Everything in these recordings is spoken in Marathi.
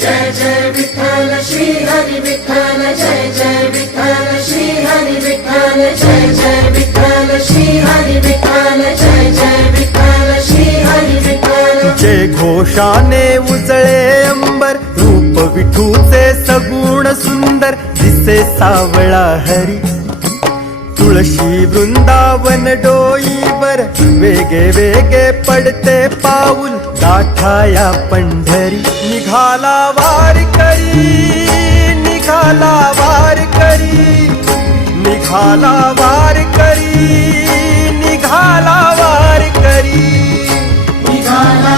जय जय विठ्ठल श्री हरी विठ्ठल जय जय विठ्ठल श्री हरी विठ्ठल जय जय विठ्ठल श्री हरी विठ्ठल जय जय विठ्ठल श्री हरी विठ्ठल। जय घोषाने उजळे अंबर रूप विठूचे सगुण सुंदर दिसे सावळा हरी। तुळशी वृंदावन डोईवर वेगे वेगे पडते पाऊल गाठाया पंढरी. निघाला वार करी निघाला वार करी. निघाला वार करी निघाला वारकरी निघाला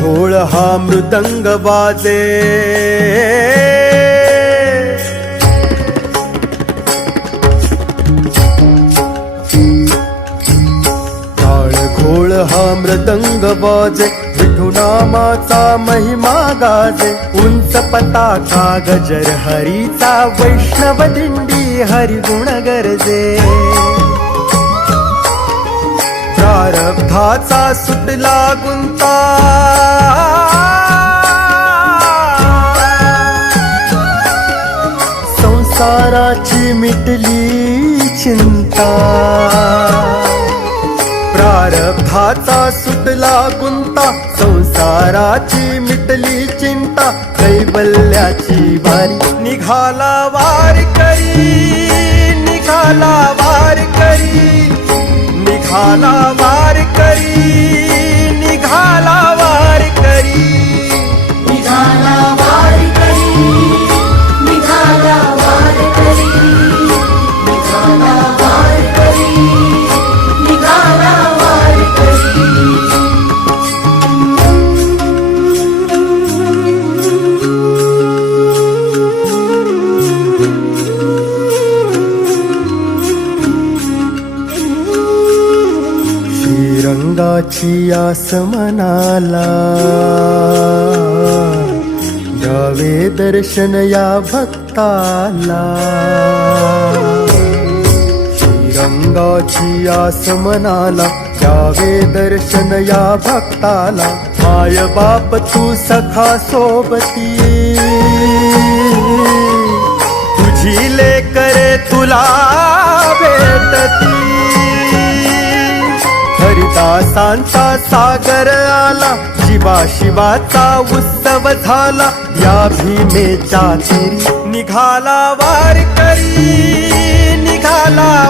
घोळ हा मृदंग वाजे. काळ घोळ हा मृदंग वाजे. विठुनामाचा महिमा गाजे. उंच पताका गजर हरीचा वैष्णव दिंडी हरिगुण गरजे. प्रारब्धाचा सुटला गुंता. संसाराची मिटली चिंता. प्रारब्धाचा सुटला गुंता संसाराची मिटली चिंता. कैवल्याची वारी निघाला वार करी निघाला वार करी খালা श्रीरंगाची आसमनाला द्यावे दर्शन या भक्ताला. श्रीरंगाची आसमनाला द्यावे दर्शन या भक्ताला. माय बाप तू सखा सोबती. तुझी लेकरे तुला भेटती. हरिदासांचा सागर आला शिवा शिवाचा उत्सव झाला. या भीमेच्या तिरी निघाला वारकरी निघाला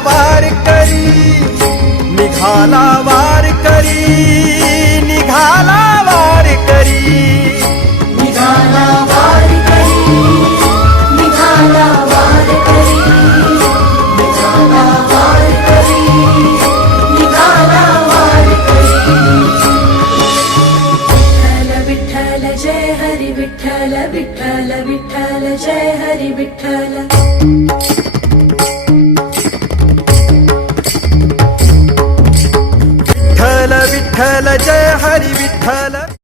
விட்டல விட்டல விட்டல ஜெய ஹரி விட்டல விட்டல விட்டல ஜெய ஹரி விட்டல